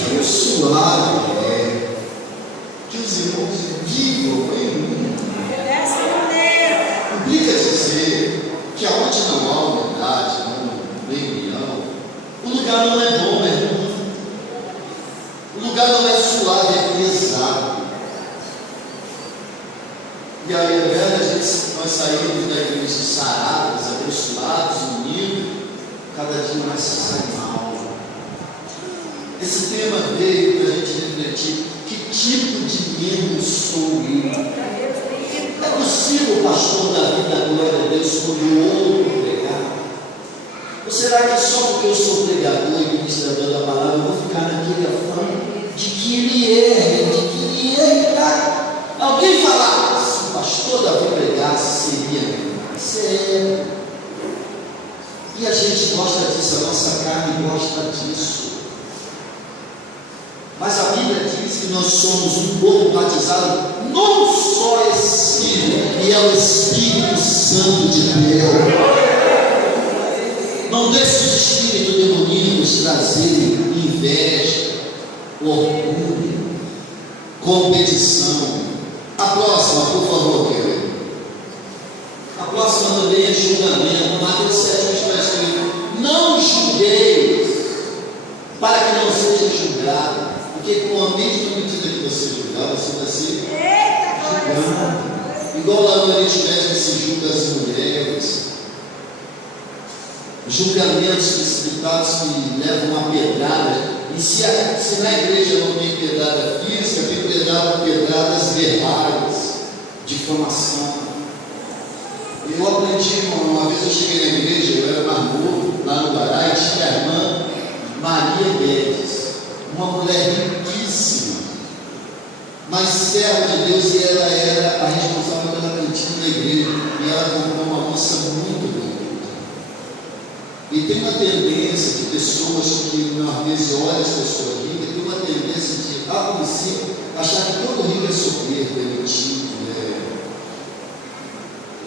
tão suave é que os irmãos vivam em mim. Implica dizer que aonde não há unidade, não tem união, o lugar não é bom, é ruim. O lugar não é suave, é pesado. E aí, ao invés de nós saímos da igreja sarados, abençoados, unidos, cada dia mais se sai mal. Esse tema veio para a gente refletir: que tipo de membro sou eu? É possível o pastor da vida, glória a Deus, escolher outro pregar? Ou será que só porque eu sou pregador e ministrador da palavra, eu vou ficar naquele afã de que ele erra? Alguém falar, se o pastor Davi pregasse, seria sério. E a gente gosta disso, a nossa carne gosta disso. Mas a Bíblia diz que nós somos um povo batizado num só Espírito, e é o Espírito Santo de Deus. Não deixe os espíritos demoníacos trazerem inveja, orgulho, competição. A próxima, por favor, querido. A próxima também é julgamento. Mateus 7 está escrito: não julgueis, para que não seja julgado. Porque com a mesma medida que você julgar, você vai ser julgado. Igual lá no Oriente Médio se julga as mulheres. Julgamentos precipitados que levam a pedrada. E se na igreja não tem pedrada física, tem pedradas verbais, difamação. Eu aprendi, uma vez eu cheguei na igreja, eu era mais novo, lá no Pará, e tinha a irmã Maria Guedes, uma mulher riquíssima, mas serva de Deus, e ela era a responsável pela cantina da igreja, e ela comprou uma moça muito bonita. E tem uma tendência de pessoas que, às vezes, olham as pessoas ricas, tem uma tendência de, a princípio, achar que todo rico é soberbo, é metido,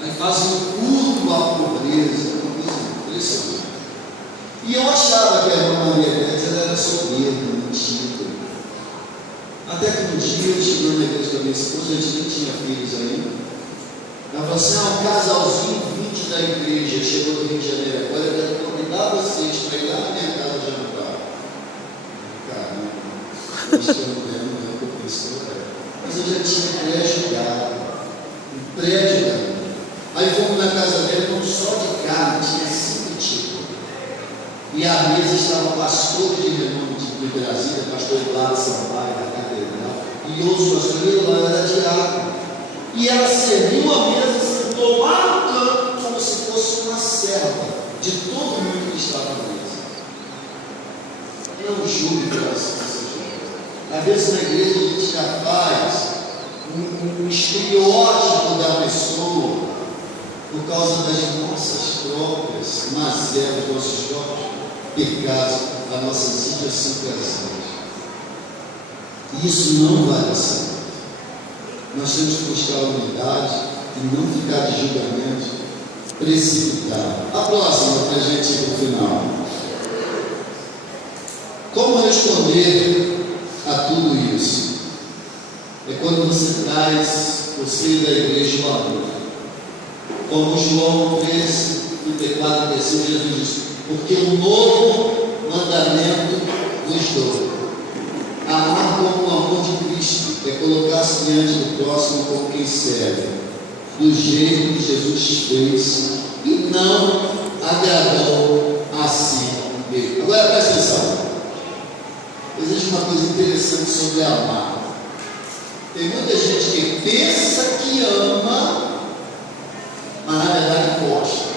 aí faz um culto à pobreza, uma coisa impressionante. E eu achava que a irmã Maria Guedes era soberba, mentira. Até que um dia eu cheguei na igreja com a minha esposa, a gente nem tinha filhos ainda. Ela falou assim: um casalzinho 20 da igreja chegou do Rio de Janeiro, agora eu quero convidar vocês para ir lá na minha casa jantar. Caramba, acho que eu não lembro, não é que eu penso, mas eu já tinha pré-julgado, um pré-julgamento. Aí fomos na casa dele, não só de carne, tinha 5 tipos. E à mesa estava o pastor de renome de Brasília, pastor Eduardo Sampaio, da catedral, e outros pastores, lá era diácono. E ela serviu a mesa, sentou lá no canto, como se fosse uma serva de todo mundo que estava na mesa. Não julgue pela situação. Às vezes na igreja a gente já faz um estereótipo da pessoa por causa das nossas próprias mazelas, dos nossos próprios pecados, das nossas idiosincrasias. E isso não vai dar certo. Nós temos que buscar a unidade e não ficar de julgamento precipitado. A próxima, para a gente ir para o final. Como responder a tudo isso? É quando você traz o seio da igreja o amor. Como João 13, 34, 35, Jesus diz: porque um novo mandamento vos dou. Amar como o amor de Cristo é colocar-se diante do próximo como quem serve, do jeito que Jesus fez, e não agradou a si mesmo. Agora presta atenção. Existe uma coisa interessante sobre amar. Tem muita gente que pensa que ama, mas na verdade gosta.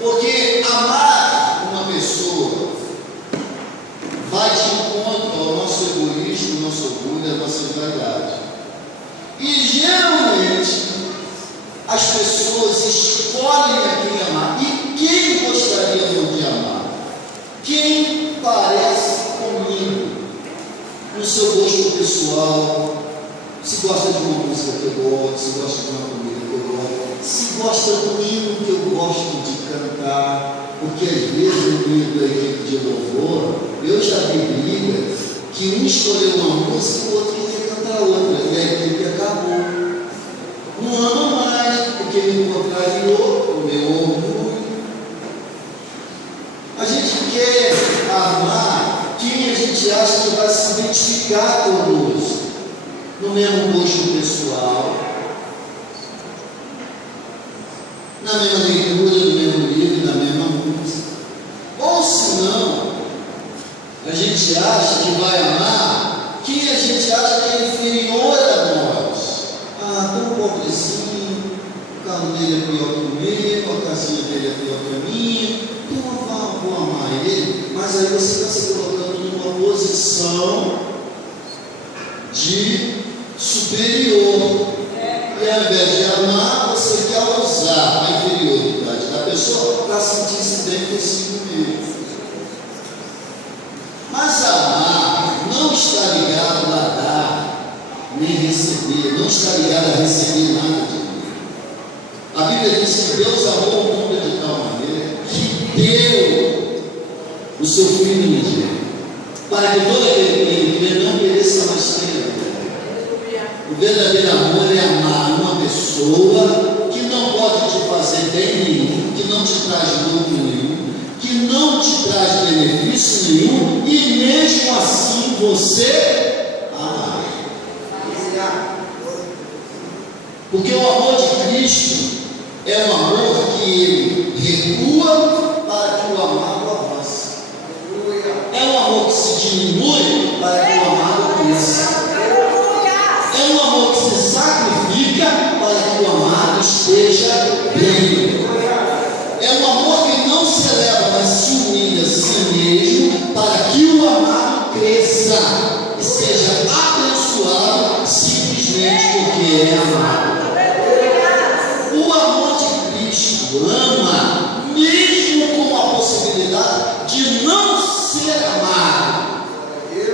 Porque amar uma pessoa vai hospitalidade. E geralmente as pessoas escolhem a quem amar. E quem gostariam de amar? Quem parece comigo no seu gosto pessoal? Se gosta de uma música que eu gosto, se gosta de uma comida que eu gosto, se gosta do hino que eu gosto de cantar, porque às vezes no meio da equipe de louvor, eu já vi brigas que um escolheu uma música e o outro queria cantar outra, e a equipe acabou. Não ama mais, porque me contrariou o meu orgulho. A gente quer amar quem a gente acha que vai se identificar conosco, no mesmo gosto pessoal, na mesma leitura, no mesmo livro, na mesma música. Ou se não, a gente acha que vai amar quem a gente acha que é inferior a nós. Tão pobrezinho, o carro dele é pior que o meu, a casinha dele é pior que a minha, então eu vou amar ele, mas aí você está se colocando numa posição de superior, e ao invés de amar, você quer usar a inferioridade da pessoa para sentir-se bem consigo mesmo. Mas amar não está ligado a dar, nem receber, não está ligado a receber nada de Deus. A Bíblia diz que Deus amou o mundo de tal maneira que deu o seu Filho unigênito, para que todo aquele que não pereça, mas tenha vida. O verdadeiro amor é amar uma pessoa que não pode te fazer bem nenhum, que não te traz lucro nenhum, que não te traz benefício nenhum, e mesmo assim você ama. Porque o amor de Cristo é um amor que ele recua para que o amado avance. É um amor que se diminui para que o amado cresça. É um amor que se sacrifica para que o amado esteja bem. É um amor que não se eleva, mas se humilha a si mesmo para que o amado cresça e seja abençoado simplesmente porque é amado. O amor de Cristo ama, mesmo com a possibilidade de não ser amado.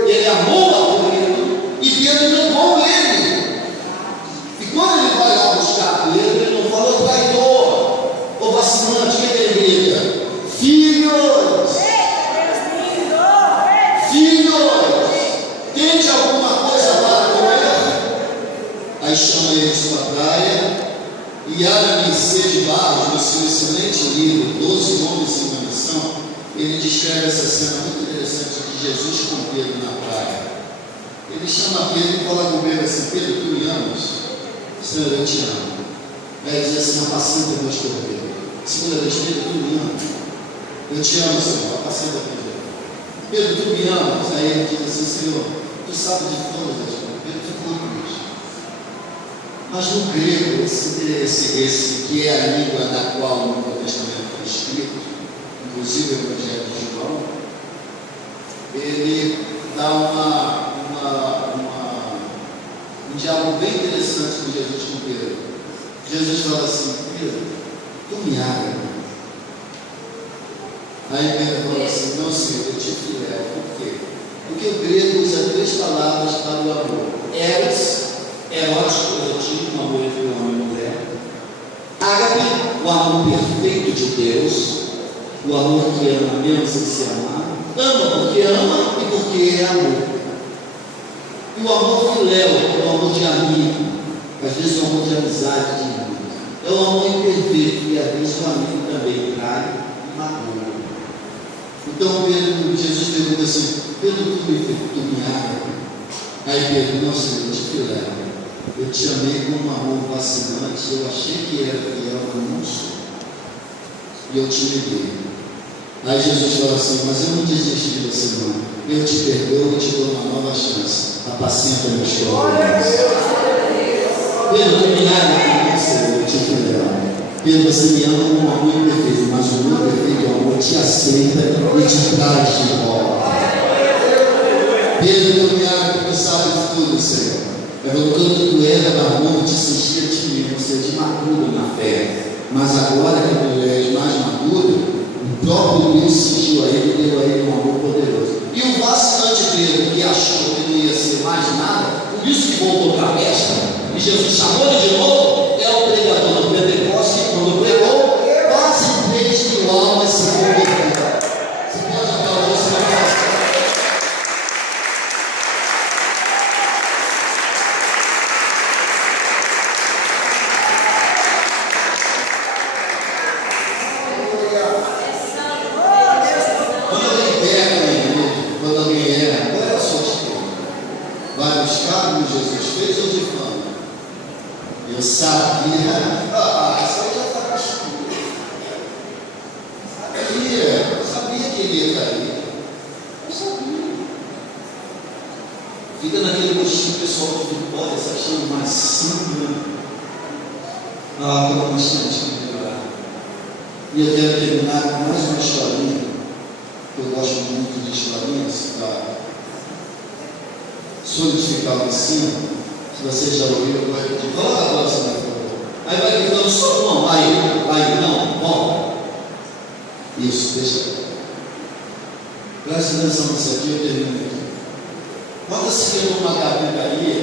Ele amou a Pedro e Pedro negou ele. E quando ele vai lá buscar Pedro, ele não falou traidor ou vacilante, que ele grita: filhos, tente alguma coisa para comer. Aí chama eles para a praia. E Adam C. de Barros, no seu excelente livro 12 Homens em uma Missão, ele descreve essa cena muito interessante de Jesus com Pedro na praia. Ele chama Pedro e fala com Pedro assim: Pedro, tu me amas? Senhor, eu te amo. Aí ele diz assim: apacenta meus cordeiros. Segunda vez: Pedro, tu me amas? Eu te amo, Senhor, apacenta Pedro. Pedro, tu me amas? Aí ele diz assim: Senhor, tu sabes de todas as coisas. Pedro ficou com isso. Mas no grego, esse que é a língua da qual o Novo Testamento foi escrito, inclusive o Evangelho de João, ele dá um diálogo bem interessante com Jesus com Pedro. Jesus fala assim: Pedro, tu me amas? Aí Pedro fala assim: não, Senhor, eu te filé. Por quê? Porque o grego usa 3 palavras para o amor: eros, erótico, erotismo, amor entre homem e mulher; ágape, o amor perfeito de Deus, o amor que ama mesmo sem se amar; ama porque ama e porque é amor. E o amor filéu, que é o amor de amigo, às vezes é o amor de amizade, de amigo. É o amor imperfeito, e às vezes o amigo também trai e magoa. Então Jesus pergunta assim: Pedro, tu me ama? Aí Pedro: não, Senhor, eu te filé. Eu te amei com um amor vacilante, eu achei que era fiel, mas não sou. E eu te neguei. Aí Jesus fala assim: mas eu não desisti de você, não. Eu te perdoo e te dou uma nova chance. Apacenta meus cordeiros. Pedro, tu me ama, Senhor, eu te filé. Pedro, você me ama com um amor imperfeito, mas o meu perfeito amor te aceita e te traz de volta. Pedro, tu me ama porque tu sabe de tudo, Senhor. Quando tu era novo, te sentia tímido, você é imaturo na fé. Mas agora que tu és mais maduro, o próprio Deus sentiu a ele e deu a ele um amor poderoso. E o vacilante Pedro, que achou que não ia ser mais nada, por isso que voltou para a festa, e Jesus chamou ele de novo, é o pregador do Pentecostes, que quando pregou, quase 3.000 almas se converteram. Você pode aplaudir esse negócio? Jesus fez ou de fama? Eu sabia, isso aí já está castigo. Sabia que ele ia cair. Eu sabia. Fica naquele gostinho pessoal de vitória, se achando mais simples, né? Pelo um instantinho de orar. E eu quero terminar com mais uma historinha, que eu gosto muito de historinhas, para solidificar o ensino. Se você já ouviu, vai pedir, fala agora, por favor. Aí vai gritando, só não, aí, não, bom. Isso, deixa. Presta atenção nisso aqui, eu termino aqui. Conta-se que numa carpintaria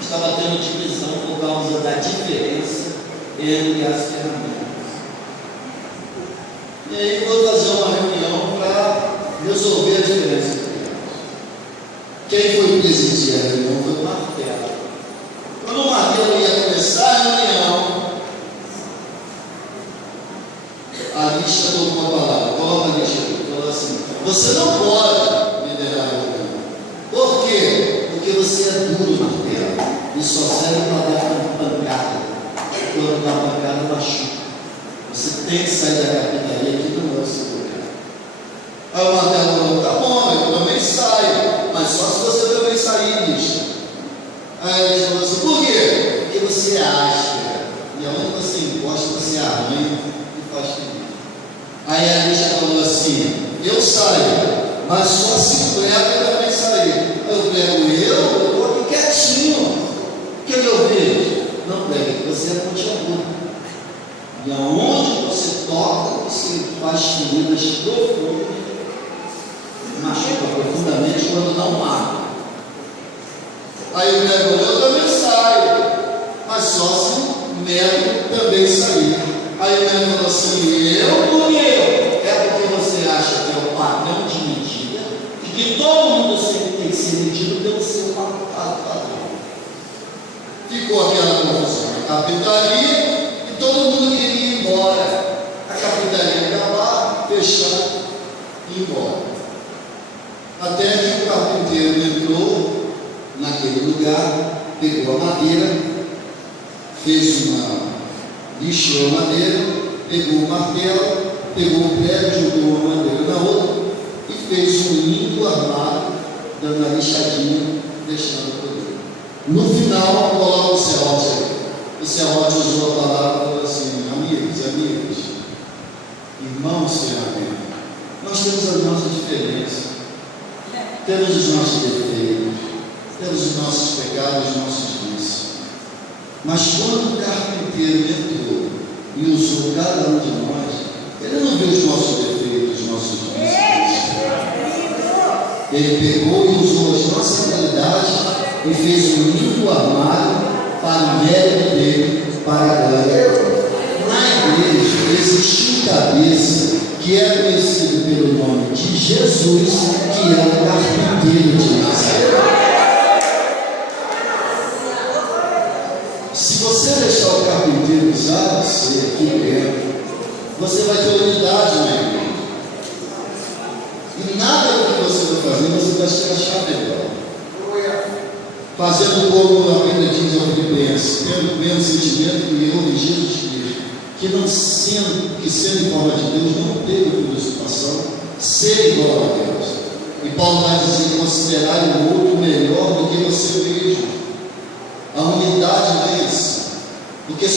estava tendo divisão por causa da diferença entre as ferramentas. E aí vou fazer uma reunião para resolver a diferença. Quem foi presidir a reunião foi o martelo. Quando o martelo ia começar a reunião, a lista tomou uma palavra. Coloca a lista aqui. Falou assim: você não pode liderar a reunião. Por quê? Porque você é duro, martelo. E só serve para dar pancada. Quando dá pancada, machuca. Você tem que sair da carpintaria aqui do nosso lugar. Aí o martelo falou: tá bom, eu também saio. Mas só se você também sair, lista. Aí ele falou assim: por quê? Porque você acha. E aonde você encosta, você arranha e faz feliz. Aí a lista falou assim: eu saio, mas só se o prego também sair. Eu prego, eu estou aqui quietinho. O que eu vejo? Não prega, você é pontiagudo. E aonde você toca, você faz feridas profundas, machuca profundamente quando não mata. Aí o prego, eu também saio, mas só se o médico também sair. Aí o médico falou assim: é porque você acha que é o padrão de medida, e que todo mundo tem que ser medido pelo seu padrão. Ficou aquela confusão na carpintaria e todo mundo queria ir embora. A carpintaria acabar, fechar e ir embora. Até que o carpinteiro entrou naquele lugar, pegou a madeira, lixou a madeira, pegou o martelo, pegou o prego, jogou uma madeira na outra e fez um lindo armário, dando a lixadinha, deixando por ele. No final, coloca o serrote aí. O serrote usou a palavra e falou assim: amigos, irmãos, nós temos as nossas diferenças, temos os nossos defeitos, temos os nossos pecados, os nossos vícios. Mas quando o carpinteiro entrou e usou cada um de nós, ele não viu os nossos defeitos, os nossos vícios. Ele pegou e usou as nossas qualidades e fez um lindo armário para o mérito dele, para a glória. Na igreja existe um cabeça que é conhecido pelo nome de Jesus, que é o carpinteiro de Nazaré. Se você deixar o carpinteiro usar você aqui dentro, você vai ter unidade na igreja. E nada do que você vai fazer, você vai se achar melhor. Fazendo como a Bíblia diz ao Filipenses, tendo o mesmo sentimento que eu em Jesus Cristo, que sendo em forma de Deus, não teve por usurpação, ser igual a Deus. E Paulo vai dizer: considerar o outro melhor do que você mesmo. A unidade não é isso. Porque